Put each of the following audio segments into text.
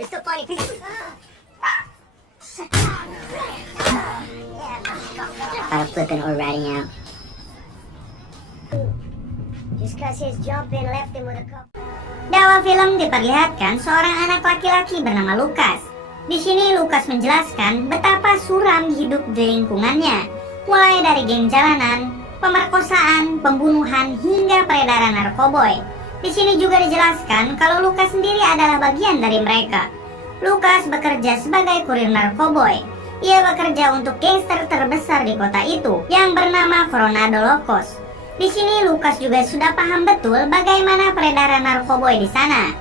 It's so funny. Out flipping or ratting out. Just cause his jumping left him with a couple. Di awal film diperlihatkan seorang anak laki-laki bernama Lukas. Di sini Lukas menjelaskan betapa suram hidup di lingkungannya, mulai dari geng jalanan, pemerkosaan, pembunuhan, hingga peredaran narkoboy. Di sini juga dijelaskan kalau Lukas sendiri adalah bagian dari mereka. Lukas bekerja sebagai kurir narkoboy. Ia bekerja untuk gangster terbesar di kota itu yang bernama Coronado Locos. Di sini Lukas juga sudah paham betul bagaimana peredaran narkoboy di sana.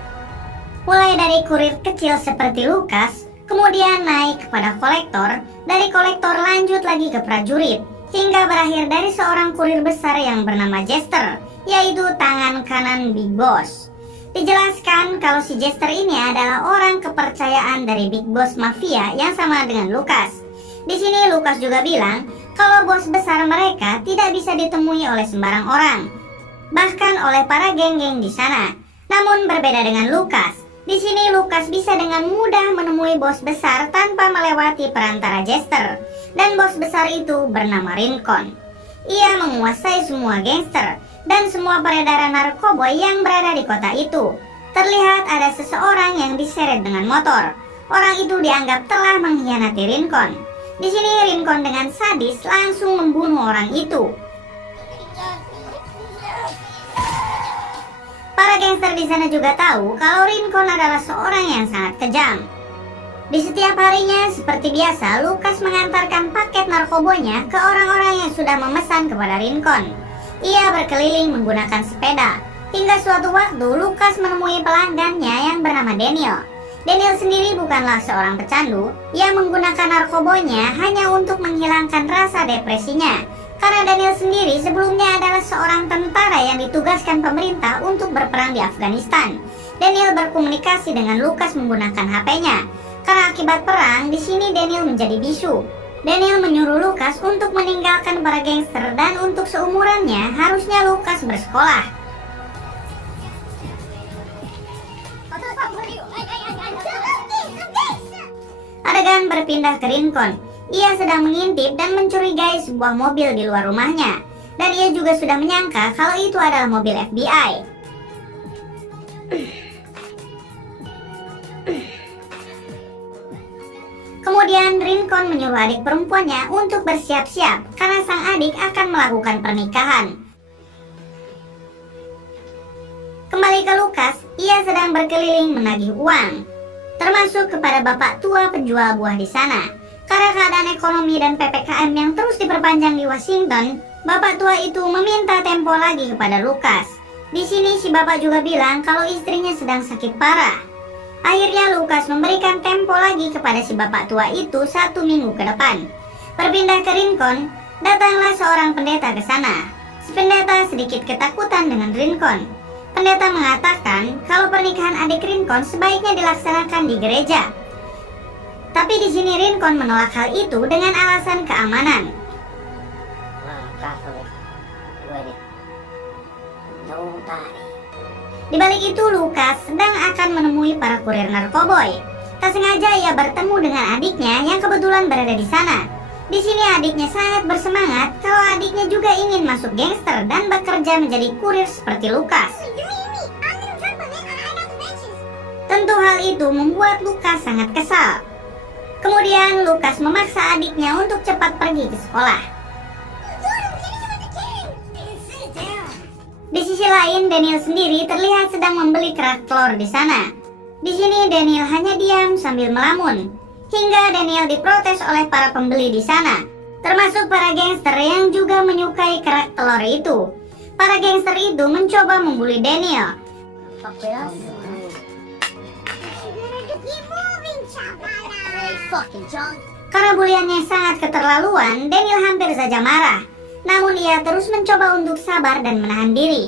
Mulai dari kurir kecil seperti Lukas, kemudian naik kepada kolektor, dari kolektor lanjut lagi ke prajurit, hingga berakhir dari seorang kurir besar yang bernama Jester, yaitu tangan kanan Big Boss. Dijelaskan kalau si Jester ini adalah orang kepercayaan dari Big Boss Mafia yang sama dengan Lukas. Di sini Lukas juga bilang kalau bos besar mereka tidak bisa ditemui oleh sembarang orang, bahkan oleh para geng-geng di sana. Namun berbeda dengan Lukas, di sini Lukas bisa dengan mudah menemui bos besar tanpa melewati perantara Jester, dan bos besar itu bernama Rincon. Ia menguasai semua gangster dan semua peredaran narkoboy yang berada di kota itu. Terlihat ada seseorang yang diseret dengan motor. Orang itu dianggap telah mengkhianati Rincon. Di sini Rincon dengan sadis langsung membunuh orang itu. Para gangster di sana juga tahu kalau Rincon adalah seorang yang sangat kejam. Di setiap harinya, seperti biasa, Lukas mengantarkan paket narkobonya ke orang-orang yang sudah memesan kepada Rincon. Ia berkeliling menggunakan sepeda. Hingga suatu waktu, Lukas menemui pelanggannya yang bernama Daniel. Daniel sendiri bukanlah seorang pecandu. Ia menggunakan narkobonya hanya untuk menghilangkan rasa depresinya. Karena Daniel sendiri sebelumnya adalah seorang tentara yang ditugaskan pemerintah untuk berperang di Afghanistan. Daniel berkomunikasi dengan Lukas menggunakan HP-nya. Karena akibat perang, di sini Daniel menjadi bisu. Daniel menyuruh Lukas untuk meninggalkan para gangster dan untuk seumurannya harusnya Lukas bersekolah. Adegan berpindah ke Rincon. Ia sedang mengintip dan mencurigai sebuah mobil di luar rumahnya. Dan ia juga sudah menyangka kalau itu adalah mobil FBI. Kemudian Rincon menyuruh adik perempuannya untuk bersiap-siap karena sang adik akan melakukan pernikahan. Kembali ke Lukas, ia sedang berkeliling menagih uang, termasuk kepada bapak tua penjual buah di sana. Karena keadaan ekonomi dan PPKM yang terus diperpanjang di Washington, bapak tua itu meminta tempo lagi kepada Lukas. Di sini si bapak juga bilang kalau istrinya sedang sakit parah. Akhirnya Lukas memberikan tempo lagi kepada si bapak tua itu 1 minggu ke depan. Berpindah ke Rincon, datanglah seorang pendeta ke sana. Si pendeta sedikit ketakutan dengan Rincon. Pendeta mengatakan kalau pernikahan adik Rincon sebaiknya dilaksanakan di gereja. Tapi di sini Rincon menolak hal itu dengan alasan keamanan. Di balik itu Lukas sedang akan menemui para kurir narkoboy. Tak sengaja ia bertemu dengan adiknya yang kebetulan berada di sana. Di sini adiknya sangat bersemangat kalau adiknya juga ingin masuk gangster dan bekerja menjadi kurir seperti Lukas. Tentu hal itu membuat Lukas sangat kesal. Kemudian Lukas memaksa adiknya untuk cepat pergi ke sekolah. Di sisi lain, Daniel sendiri terlihat sedang membeli kerak telur di sana. Di sini Daniel hanya diam sambil melamun, hingga Daniel diprotes oleh para pembeli di sana, termasuk para gangster yang juga menyukai kerak telur itu. Para gangster itu mencoba membuli Daniel. Karena buliannya sangat keterlaluan, Daniel hampir saja marah. Namun ia terus mencoba untuk sabar dan menahan diri.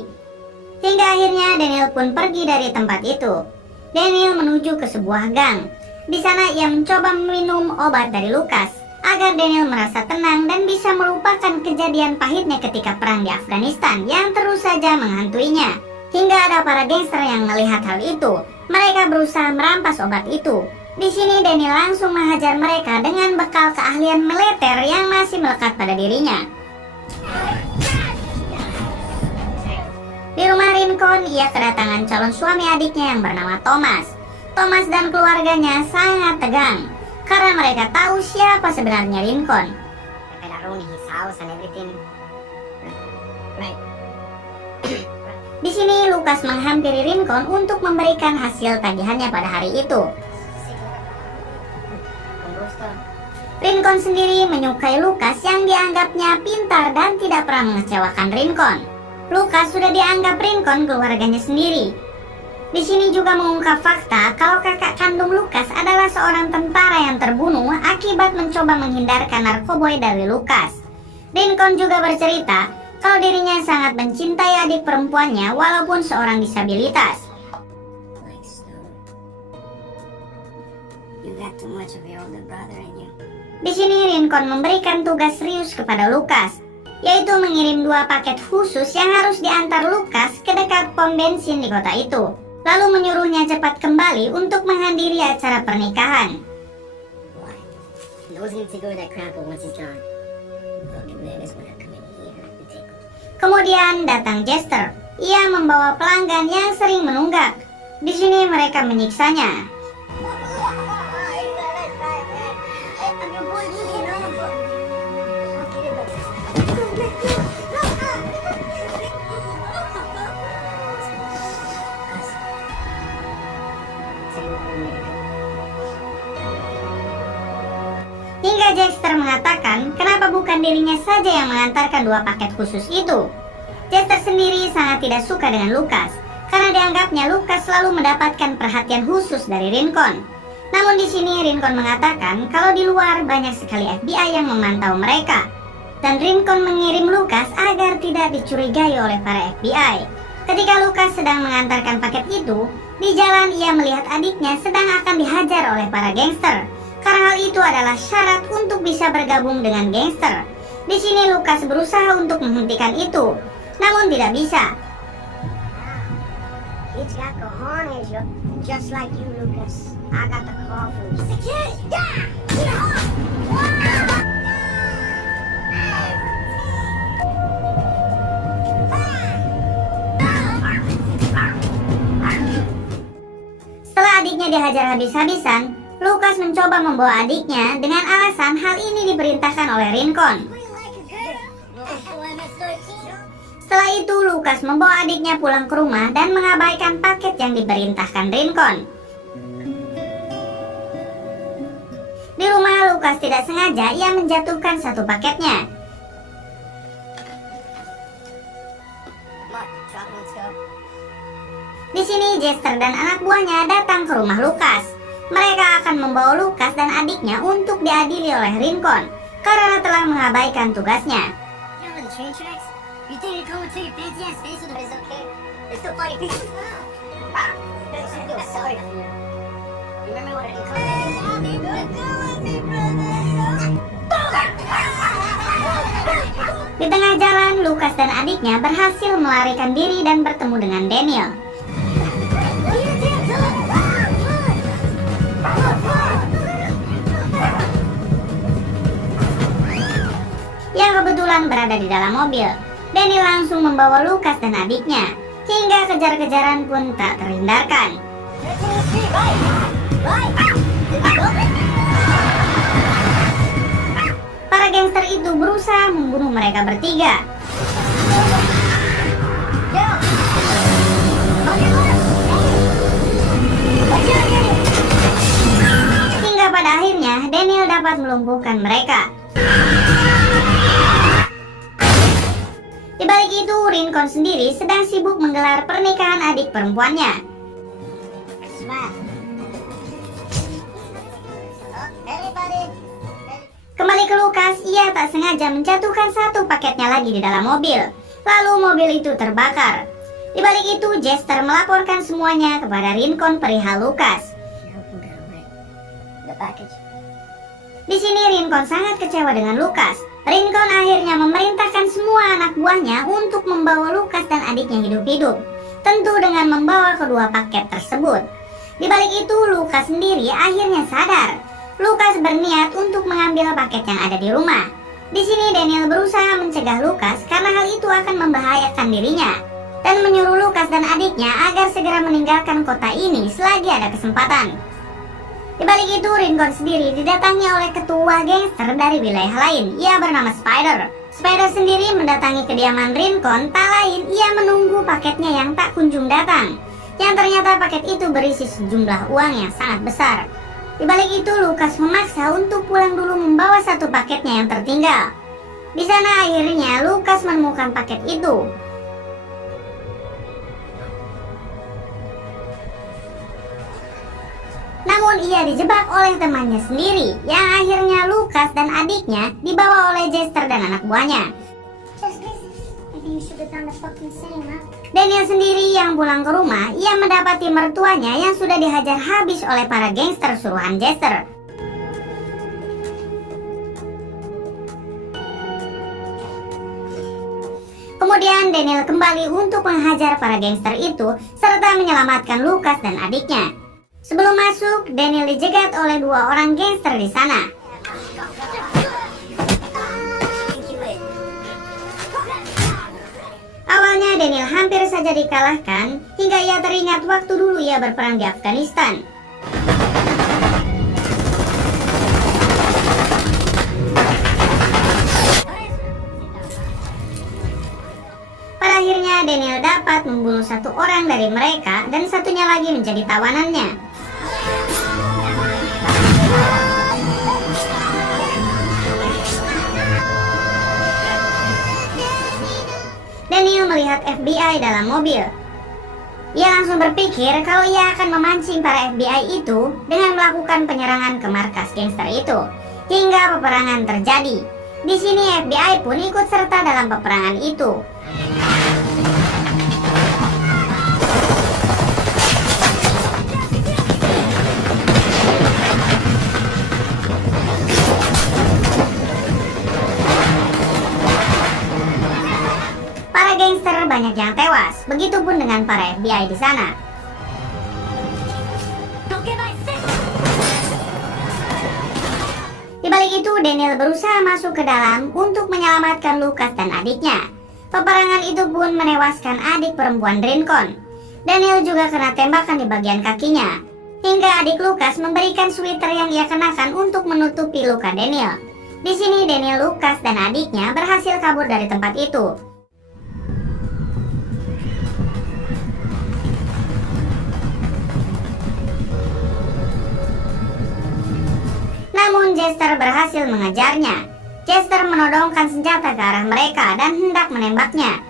Hingga akhirnya Daniel pun pergi dari tempat itu. Daniel menuju ke sebuah gang. Di sana ia mencoba meminum obat dari Lukas agar Daniel merasa tenang dan bisa melupakan kejadian pahitnya ketika perang di Afghanistan yang terus saja menghantuinya. Hingga ada para gangster yang melihat hal itu Mereka berusaha merampas obat itu. Di sini Daniel langsung menghajar mereka dengan bekal keahlian militer yang masih melekat pada dirinya. Di rumah Rincon, ia kedatangan calon suami adiknya yang bernama Thomas. Thomas dan keluarganya sangat tegang karena mereka tahu siapa sebenarnya Rincon. I ruined his house and everything. Right. Di sini Lucas menghampiri Rincon untuk memberikan hasil tagihannya pada hari itu. Rincon sendiri menyukai Lucas yang dianggapnya pintar dan tidak pernah mengecewakan Rincon. Lucas sudah dianggap Rincon keluarganya sendiri. Di sini juga mengungkap fakta kalau kakak kandung Lucas adalah seorang tentara yang terbunuh akibat mencoba menghindarkan narkoboy dari Lucas. Rincon juga bercerita kalau dirinya sangat mencintai adik perempuannya walaupun seorang disabilitas. You got too much of your older brother in you. Di sini Rincon memberikan tugas serius kepada Lucas, yaitu mengirim 2 paket khusus yang harus diantar Lucas ke dekat pom bensin di kota itu, lalu menyuruhnya cepat kembali untuk menghadiri acara pernikahan. Why? Those need to go to that crapper once he's gone. Fucking man is gonna come in here and take him. Kemudian datang Jester. Ia membawa pelanggan yang sering menunggak. Di sini mereka menyiksanya. Hingga Jester mengatakan kenapa bukan dirinya saja yang mengantarkan 2 paket khusus itu. Jester sendiri sangat tidak suka dengan Lucas karena dianggapnya Lucas selalu mendapatkan perhatian khusus dari Rincon. Namun di sini Rincon mengatakan kalau di luar banyak sekali FBI yang memantau mereka, dan Rincon mengirim Lucas agar tidak dicurigai oleh para FBI. Ketika Lucas sedang mengantarkan paket itu, di jalan ia melihat adiknya sedang akan dihajar oleh para gangster. Karena hal itu adalah syarat untuk bisa bergabung dengan gangster. Di sini Lucas berusaha untuk menghentikan itu, namun tidak bisa. He's got cojones, just like you, Lucas. I got the call for you. Security! Yeah! Setelah adiknya dihajar habis-habisan, Lucas mencoba membawa adiknya dengan alasan hal ini diperintahkan oleh Rincon. Setelah itu Lucas membawa adiknya pulang ke rumah dan mengabaikan paket yang diperintahkan Rincon. Di rumah Lucas tidak sengaja ia menjatuhkan satu paketnya. Di sini Jester dan anak buahnya datang ke rumah Lucas. Mereka akan membawa Lucas dan adiknya untuk diadili oleh Rincon karena telah mengabaikan tugasnya. You know the train tracks? You think you're going to your fancy ass face with them, it's okay. They're still fighting people. They should feel sorry for you. You remember what it called? Di tengah jalan, Lucas dan adiknya berhasil melarikan diri dan bertemu dengan Daniel. Yang kebetulan berada di dalam mobil. Daniel langsung membawa Lucas dan adiknya, hingga kejar-kejaran pun tak terhindarkan. Para gangster itu berusaha membunuh mereka bertiga. Hingga pada akhirnya Daniel dapat melumpuhkan mereka. Di balik itu, Rincon sendiri sedang sibuk menggelar pernikahan adik perempuannya. Kembali ke Lucas, ia tak sengaja menjatuhkan satu paketnya lagi di dalam mobil. Lalu mobil itu terbakar. Di balik itu, Jester melaporkan semuanya kepada Rincon perihal Lucas. Di sini Rincon sangat kecewa dengan Lucas. Rincon akhirnya memerintahkan semua anak buahnya untuk membawa Lucas dan adiknya hidup-hidup, tentu dengan membawa kedua paket tersebut. Di balik itu, Lukas sendiri akhirnya sadar. Lukas berniat untuk mengambil paket yang ada di rumah. Di sini Daniel berusaha mencegah Lukas karena hal itu akan membahayakan dirinya, dan menyuruh Lukas dan adiknya agar segera meninggalkan kota ini selagi ada kesempatan. Di balik itu, Rincon sendiri didatangi oleh ketua gangster dari wilayah lain. Ia bernama Spider. Spider sendiri mendatangi kediaman Rincon, tak lain ia menunggu paketnya yang tak kunjung datang. Yang ternyata paket itu berisi sejumlah uang yang sangat besar. Di balik itu, Lukas memaksa untuk pulang dulu membawa satu paketnya yang tertinggal. Di sana akhirnya Lukas menemukan paket itu. Namun ia dijebak oleh temannya sendiri, yang akhirnya Lukas dan adiknya dibawa oleh Jester dan anak buahnya. Daniel sendiri yang pulang ke rumah, ia mendapati mertuanya yang sudah dihajar habis oleh para gangster suruhan Jester. Kemudian Daniel kembali untuk menghajar para gangster itu serta menyelamatkan Lukas dan adiknya. Sebelum masuk, Daniel dijegat oleh dua orang gangster di sana. Awalnya Daniel hampir saja dikalahkan hingga ia teringat waktu dulu ia berperang di Afghanistan. Pada akhirnya Daniel dapat membunuh satu orang dari mereka dan satunya lagi menjadi tawanannya. Daniel melihat FBI dalam mobil. Ia langsung berpikir kalau ia akan memancing para FBI itu dengan melakukan penyerangan ke markas gangster itu, hingga peperangan terjadi. Di sini FBI pun ikut serta dalam peperangan itu. Para gangster banyak yang tewas, begitupun dengan para FBI di sana. Di balik itu, Daniel berusaha masuk ke dalam untuk menyelamatkan Lukas dan adiknya. Peperangan itu pun menewaskan adik perempuan Rincon. Daniel juga kena tembakan di bagian kakinya, hingga adik Lukas memberikan sweater yang ia kenakan untuk menutupi luka Daniel. Di sini Daniel, Lukas, dan adiknya berhasil kabur dari tempat itu. Namun Jester berhasil mengejarnya. Jester menodongkan senjata ke arah mereka dan hendak menembaknya.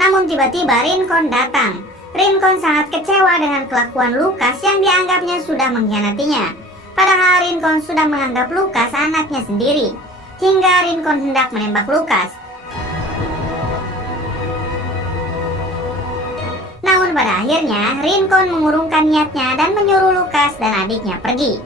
Namun tiba-tiba Rincon datang. Rincon sangat kecewa dengan kelakuan Lukas yang dianggapnya sudah mengkhianatinya. Padahal Rincon sudah menganggap Lukas anaknya sendiri. Hingga Rincon hendak menembak Lukas. Namun pada akhirnya Rincon mengurungkan niatnya dan menyuruh Lukas dan adiknya pergi.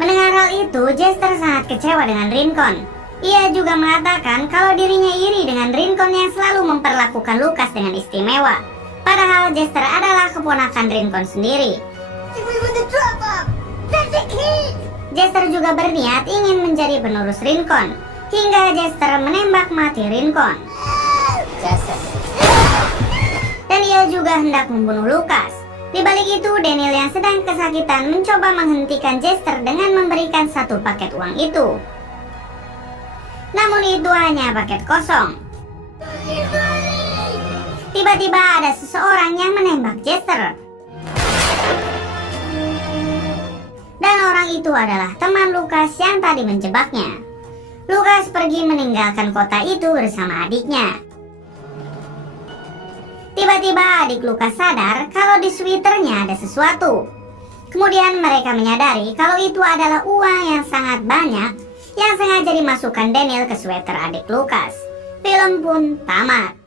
Mendengar hal itu, Jester sangat kecewa dengan Rincon. Ia juga mengatakan kalau dirinya iri dengan Rincon yang selalu memperlakukan Lukas dengan istimewa. Padahal Jester adalah keponakan Rincon sendiri. Jester juga berniat ingin menjadi penerus Rincon, hingga Jester menembak mati Rincon. Dan ia juga hendak membunuh Lukas. Di balik itu, Daniel yang sedang kesakitan mencoba menghentikan Jester dengan memberikan satu paket uang itu. Namun itu hanya paket kosong. Tiba-tiba ada seseorang yang menembak Jester. Dan orang itu adalah teman Lukas yang tadi menjebaknya. Lukas pergi meninggalkan kota itu bersama adiknya. Tiba-tiba adik Lukas sadar kalau di sweaternya ada sesuatu. Kemudian mereka menyadari kalau itu adalah uang yang sangat banyak yang sengaja dimasukkan Daniel ke sweater adik Lukas. Film pun tamat.